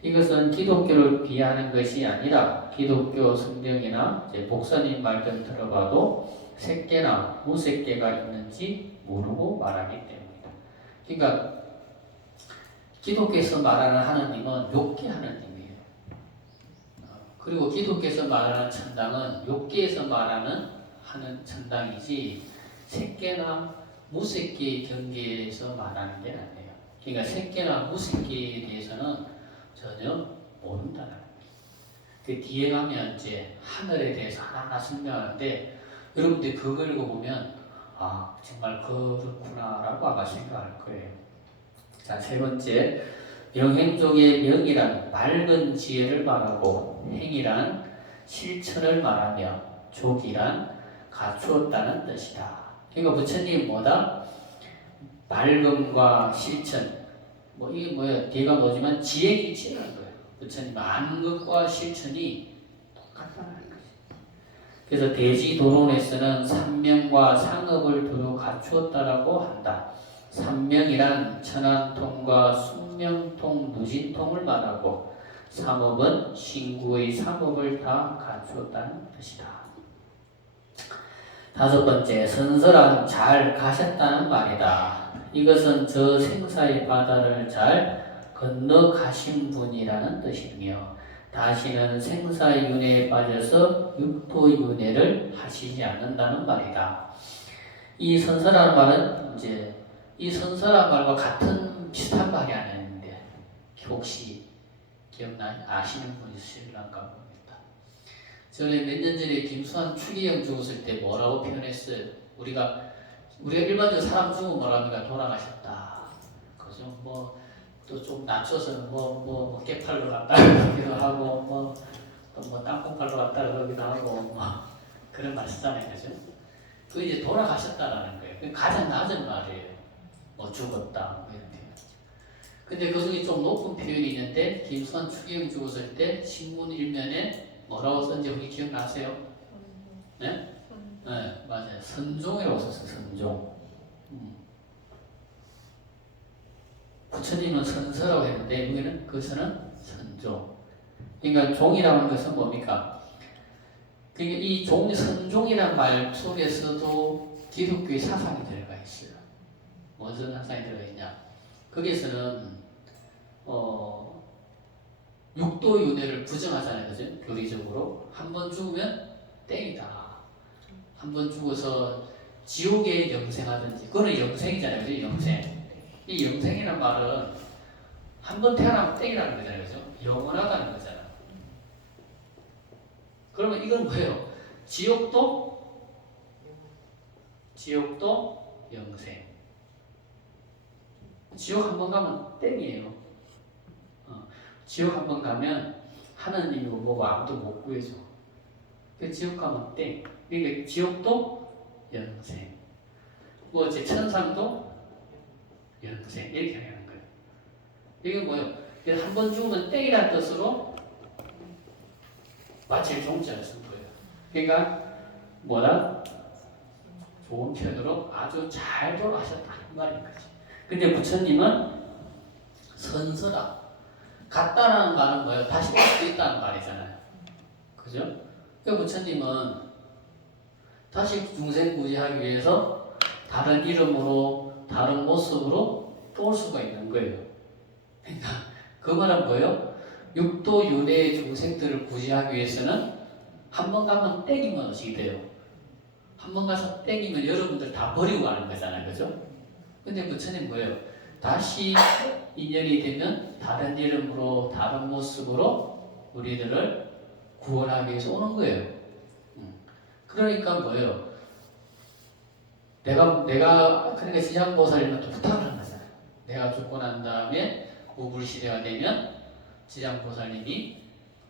이것은 기독교를 비하하는 것이 아니라 기독교 성경이나 목사님 말 좀 들어봐도 색계나 무색계가 있는지 모르고 말하기 때문이다. 그러니까 기독교에서 말하는 하느님은 욕계 하느님이에요. 그리고 기독교에서 말하는 천당은 욕계에서 말하는 하는 천당이지 색계나 무색계의 경계에서 말하는 게 아니에요. 그러니까 색계나 무색계에 대해서는 전혀 모른다는 거예요. 그 뒤에 가면 이제 하늘에 대해서 하나하나 설명하는데 여러분들 그걸 읽어보면 아 정말 그렇구나라고 아마 생각할 거예요. 자, 세 번째, 명행족의 명이란 맑은 지혜를 말하고 행이란 실천을 말하며 족이란 갖추었다는 뜻이다. 그러니까 부처님 뭐다? 맑음과 실천. 이게 뭐예요? 뒤가 뭐지만 지혜기치라는 거예요. 부처님 아는 것과 실천이 똑같다는 거지. 그래서 대지도론에서는 삼명과 상업을 두루 갖추었다라고 한다. 삼명이란 천안통과 숙명통, 누진통을 말하고 삼업은 신구의 삼업을 다 갖추었다는 뜻이다. 다섯 번째, 선설한 잘 가셨다는 말이다. 이것은 저 생사의 바다를 잘 건너가신 분이라는 뜻이며 다시는 생사의 윤회에 빠져서 육토윤회를 하시지 않는다는 말이다. 이 선설한 말은 이제 이 선설한 말과 같은 비슷한 말이 아닌데 혹시 아시는 분이 있으실란가 봅니다. 전에 몇 년 전에 김수환 추기경 죽었을 때 뭐라고 표현했어요? 우리가 일반적으로 사람 죽으면 뭐랍니까? 돌아가셨다. 그죠? 또 좀 낮춰서 깨팔로 갔다 그러기도 하고 또 땅콩팔로 갔다 그러기도 하고 그런 말 쓰잖아요. 그죠? 그 이제 돌아가셨다라는 거예요. 가장 낮은 말이에요. 죽었다 이런 표현. 근데 그 중에 좀 높은 표현이 있는데 김수환 추기경 죽었을 때 신문 일면에 뭐라고 썼는지 혹시 기억나세요? 네? 네, 맞아요. 선종이라고 썼어요. 선종. 부처님은 선서라고 했는데 여기는 그 선은 선종. 그러니까 종이라는 것은 뭡니까? 그러니까 이 선종이라는 말 속에서도 기독교의 사상이 들어가 있어요. 무슨 사상이 들어가 있냐? 거기에서는 육도윤회를 부정하잖아요. 그죠? 교리적으로. 한 번 죽으면 땡이다. 한 번 죽어서 지옥에 영생하든지 그거는 영생이잖아요. 그죠? 영생. 이 영생이라는 말은 한 번 태어나면 땡이라는 거잖아요. 그죠? 영원하다는 거잖아요. 그러면 이건 뭐예요? 지옥도 영생. 지옥 한 번 가면 땡이에요. 지옥 한 번 가면 하나님이 뭐고 아무도 못 구해줘. 지옥 가면 땡. 그러니까 지옥도 영생. 제 천상도 영생. 이렇게 하는 거예요. 이게 뭐예요? 한 번 죽으면 땡이라는 뜻으로 마치 종자를 쓴 거예요. 그러니까 뭐다? 좋은 표현으로 아주 잘 돌아가셨다 이 말인 거지. 근데 부처님은 선서라. 같다라는 말은 뭐예요? 다시 올 수 있다는 말이잖아요. 그죠? 그러니까 부처님은 다시 중생 구제하기 위해서 다른 이름으로, 다른 모습으로 또 올 수가 있는 거예요. 그러니까 그 말은 뭐예요? 육도 윤회의 중생들을 구제하기 위해서는 한 번 가면 땡이면 어떻게 돼요? 한 번 가서 땡이면 여러분들 다 버리고 가는 거잖아요. 그죠? 근데 부처님 뭐예요? 다시 인연이 되면 다른 이름으로, 다른 모습으로 우리들을 구원하기 위해서 오는 거예요. 그러니까 뭐예요? 그러니까 지장보살님은 또 부탁을 한 거잖아요. 내가 죽고 난 다음에 우불시대가 되면 지장보살님이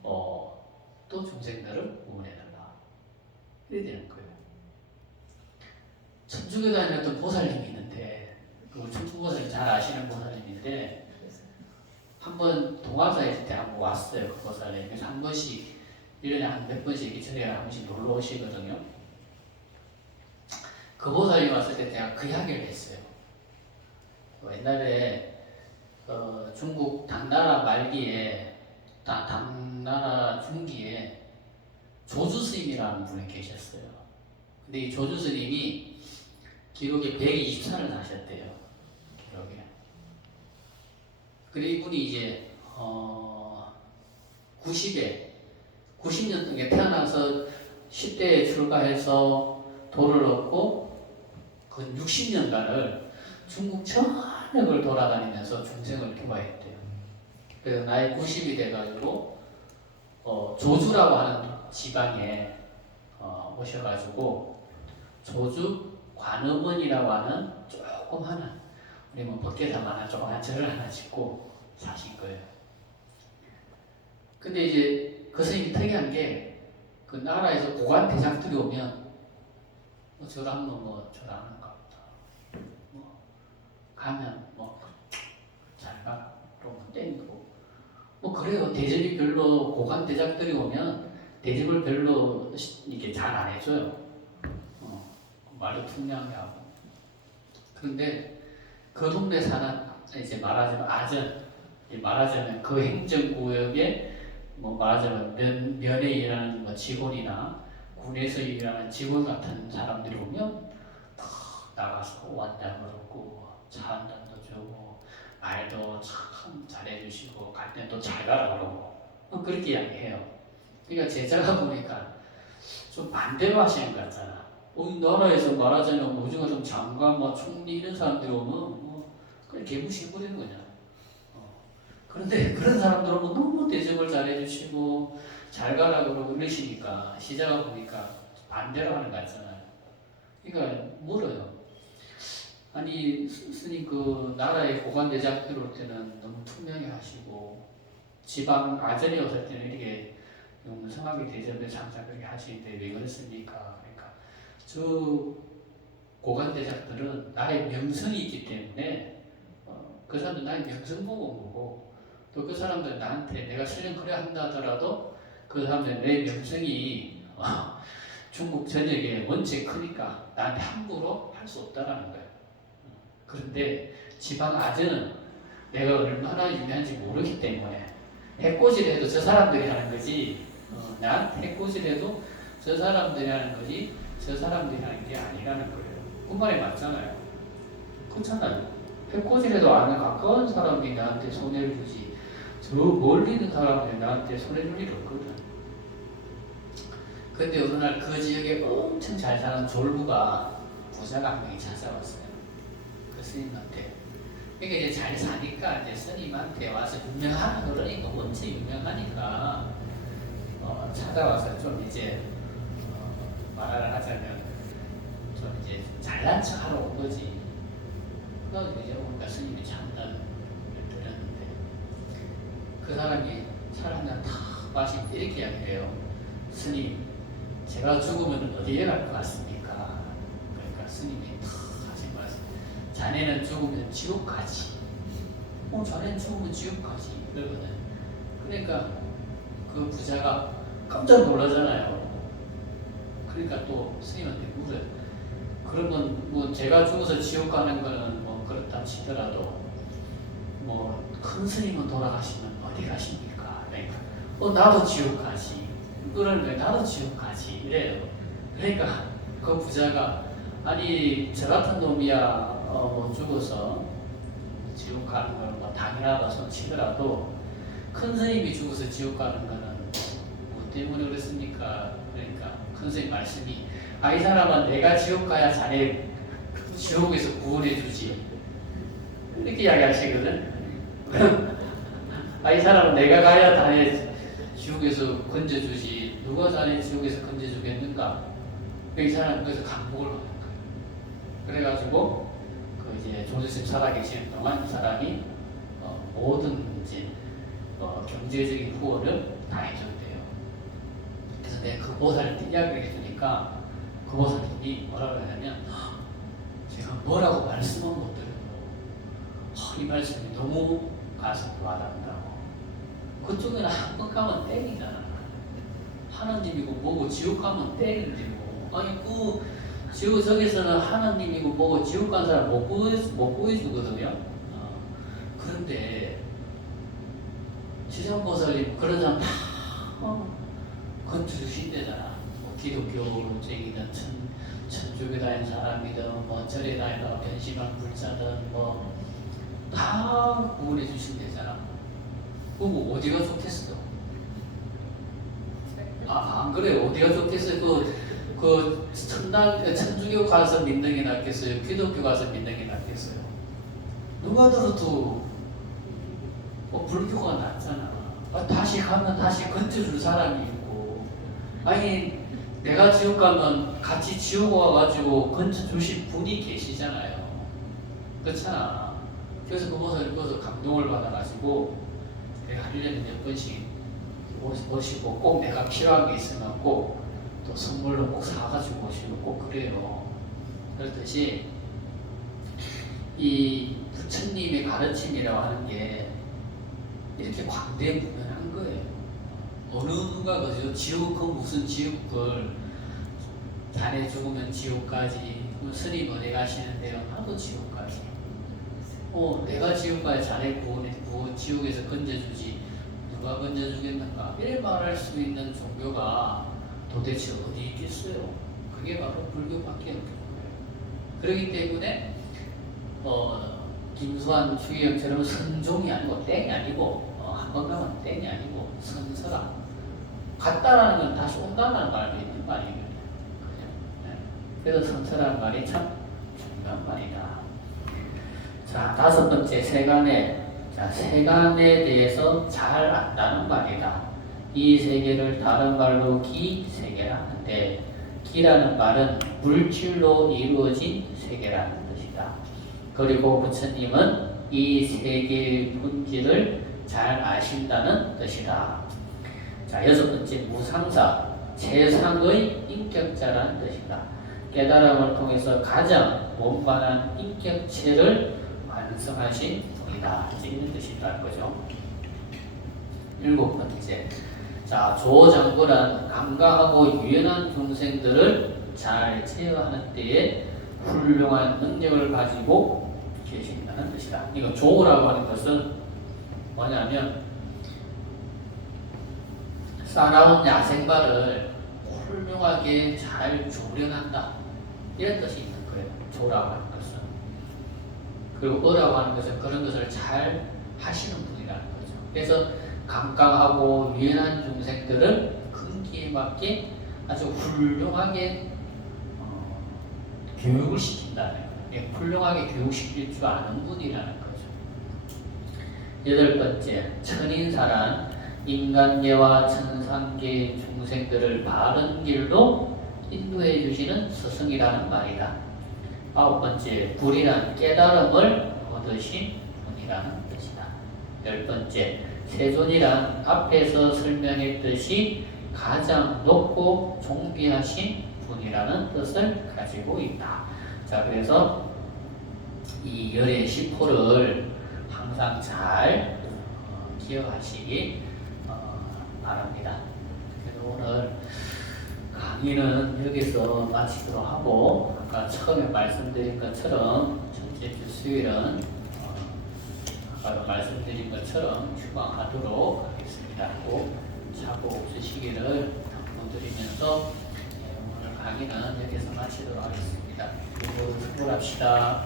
또 중생들을 구원해달라. 이래 되는 거예요. 천주교 다니는 보살님이 있는데, 그 천주보살님 잘 아시는 보살님인데, 한번 동화사에 있을 때 한번 왔어요. 그 보살님. 그래서 한 번씩 1년에 한 몇 번씩 이철에 한 번씩 놀러 오시거든요. 그 보살님 왔을 때 제가 그 이야기를 했어요. 옛날에 중국 당나라 말기에 당나라 중기에 조주 스님이라는 분이 계셨어요. 근데 이 조주 스님이 기록에 120살을 나셨대요. 기록에. 그리고 이분이 이제 90년 동안 태어나서 10대에 출가해서 도를 얻고 그 60년간을 중국 전역을 돌아다니면서 중생을 교화했대요. 그래서 나이 90이 돼가지고 조주라고 하는 지방에 오셔가지고 조주 관음원이라고 하는 조그마한 우리 뭐 법계사만한 조그마한 절을 하나 짓고 사신 거예요. 근데 이제 그 스님이 특이한 게 그 나라에서 고관 대작들이 오면 저랑 저랑가 보다. 가면 잘 가. 그러고 땡기고. 그래요. 대접이 별로 고관 대작들이 오면 대접을 별로 이렇게 잘 안 해줘요. 말도 풍량하게 하고. 그런데 그 동네 사는 이제 말하자면 말하자면 그 행정구역에 말하자면 면에 일하는 직원이나 군에서 일하는 직원 같은 사람들이 오면 나가서 왔다 그러고 차 한 잔도 주고 말도 참 잘해주시고 갈 땐 또 잘 가라 그러고 그렇게 이야기해요. 그러니까 제자가 보니까 좀 반대로 하시는 것 같잖아. 우리 나라에서 말하자면 오징어 좀 장관, 총리 이런 사람들이 오면 그냥 개무시해버리는 거냐. 그런데 그런 사람들 오면 너무 대접을 잘해주시고 잘 가라 그러고 이러시니까 시자가 보니까 반대로 하는 것 같잖아요. 그러니까 물어요. 아니 스님 그 나라의 고관 대작들 올 때는 너무 투명히 하시고 지방 아전이 왔을 때는 이렇게 영성하게 대접을 항상 그렇게 하시는데 왜 그랬습니까? 그러니까 저 고관 대작들은 나의 명성이 있기 때문에 그 사람들 나의 명성 보고 온 거고 또 그 사람들 나한테 내가 설령 그래 한다 하더라도 그 사람들 내 명성이 중국 전역에 원체 크니까 나한테 함부로 할 수 없다라는 거예요. 그런데 지방 아전은 내가 얼마나 유명한지 모르기 때문에 해코지를 해도 저 사람들이 하는 거지 나한테 해코지를 해도 저 사람들이 하는 거지 저 사람들이 하는 게 아니라는 거예요. 그 말이 맞잖아요. 그렇잖아요. 해코지를 해도 아는 가까운 사람이 나한테 손해를 주지 저 멀리 있는 사람이 나한테 손해줄 일이 없거든. 근데 어느 날 그 지역에 엄청 잘 사는 졸부가 부자가 한 명이 찾아왔어요. 그 스님한테. 그러니까 이제 잘 사니까 이제 스님한테 와서 유명하다 그러니까 원체 유명하니까 찾아와서 좀 이제 말을 하자면 좀 이제 잘난 척 하러 온 거지. 그래서 이제 오니까 스님이 참는 들었는데 그 사람이 차 한 잔 탁 마시고 이렇게 이야기해요. 스님, 제가 죽으면 어디에 갈 것 같습니까? 그러니까 스님이 탁 하신 말씀. 자네는 죽으면 지옥 가지. 자네는 죽으면 지옥 가지. 이러거든. 그러니까 그 부자가 깜짝 놀라잖아요. 그러니까 또 스님한테 물어요. 그러면 제가 죽어서 지옥 가는 거는 그렇다 치더라도 큰 스님은 돌아가시면 어디 가십니까? 그러니까 나도 지옥 가지. 그러니까 나도 지옥 가지. 이래요. 그러니까 그 부자가 아니 저 같은 놈이야 죽어서 지옥 가는 건 당연하다 손 치더라도 큰 스님이 죽어서 지옥 가는 거는 뭐 때문에 그렇습니까? 그러니까 큰 스님 말씀이 이 사람은 내가 지옥 가야 자네 지옥에서 구원해 주지. 이렇게 이야기하시거든. 이 사람은 내가 가야 자네 지옥에서 건져주지 누가 자네 지옥에서 건져주겠는가? 이 사람 그래서 감복을 받는 거예요. 그래가지고 그 이제 조세습 살아계시는 동안 이 사람이 모든 이제 경제적인 후원을 다 해줬대요. 그래서 내가 그 보살한테 이야기를 해주니까 그 보살님이 뭐라고 하냐면 제가 뭐라고 말씀은 못 드려도 이 말씀이 너무 가슴 와닿는다고. 그쪽에는 한 번 가면 땡이잖아. 하나님이고 뭐고 지옥 가면 땡인데 뭐. 아니 그 지옥 저기서는 하나님이고 뭐고 지옥 간 사람 못 구해주거든요. 그런데 지상보살님 그런 사람 다 건져주신대잖아. 뭐 기독교쟁이든 천주교 다니는 사람이든 뭐 절에 다니다가 변심한 불자든 뭐 다 구원해 주신대잖아. 그거 어디가 좋겠어? 안 그래요. 어디가 좋겠어요? 그 천주교 가서 믿는 게 낫겠어요? 기독교 가서 믿는 게 낫겠어요? 누가 들어도 불교가 낫잖아. 다시 가면 다시 건져줄 사람이 있고, 아니 내가 지옥 가면 같이 지옥 와가지고 건져주신 분이 계시잖아요. 그렇잖아. 그래서 그것을 감동을 받아가지고 내가 1년에 몇 번씩 오시고 꼭 내가 필요한 게 있으면 꼭 또 선물로 꼭 사가지고 오시고 꼭 그래요. 그렇듯이 이 부처님의 가르침이라고 하는 게 이렇게 광대무변한 거예요. 어느 누가 그죠? 지옥 그 무슨 지옥을 자네 죽으면 지옥까지 스님 어디 가시는데요? 나도 지옥까지. 내가 지옥까지 자네 구원해 지옥에서 건져주지 누가 건져주겠는가? 이래 말할 수 있는 종교가 도대체 어디 있겠어요? 그게 바로 불교밖에 없는 거예요. 그렇기 때문에 김수환 추기경처럼 선종이 아니고 땡이 아니고 한 번 가면 땡이 아니고 선서라. 갔다라는 건 다시 온다는 말도 있는 말이거든요. 네. 그래서 선서라는 말이 참 중요한 말이다. 자, 5번째 세간에. 자, 세간에 대해서 잘 안다는 말이다. 이 세계를 다른 말로 기세계라 하는데, 기라는 말은 물질로 이루어진 세계라는 뜻이다. 그리고 부처님은 이 세계의 본질을 잘 아신다는 뜻이다. 자, 6번째 무상사, 최상의 인격자라는 뜻이다. 깨달음을 통해서 가장 원만한 인격체를 완성하신 분이다. 이런 뜻이 있다는 거죠. 7번째, 자, 조장부란 감각하고 유연한 중생들을 잘 제어하는 때에 훌륭한 능력을 가지고 계신다는 뜻이다. 이거 조라고 하는 것은 뭐냐면 싸나운 야생발을 훌륭하게 잘 조련한다. 이런 뜻이 있는 거예요. 조라고 하는 것은. 그리고 어라고 하는 것은 그런 것을 잘 하시는 분이라는 거죠. 그래서 감각하고 유연한 중생들을 근기에 맞게 아주 훌륭하게 교육을 시킨다는 거예요. 훌륭하게 교육시킬 줄 아는 분이라는 거죠. 8번째, 천인사란 인간계와 천상계의 중생들을 바른 길로 인도해 주시는 스승이라는 말이다. 9번째, 불이란 깨달음을 얻으신 분이라는 뜻이다. 10번째, 세존이란 앞에서 설명했듯이 가장 높고 존귀하신 분이라는 뜻을 가지고 있다. 자, 그래서 이 열의 시포를 항상 잘 기억하시기 바랍니다. 그래서 오늘 강의는 여기서 마치도록 하고, 아까 처음에 말씀드린 것처럼 첫째 주 수요일은 아까 말씀드린 것처럼 휴방하도록 하겠습니다. 꼭 사고 없으시기를 당부드리면서 오늘 강의는 여기서 마치도록 하겠습니다. 모두 수고합시다.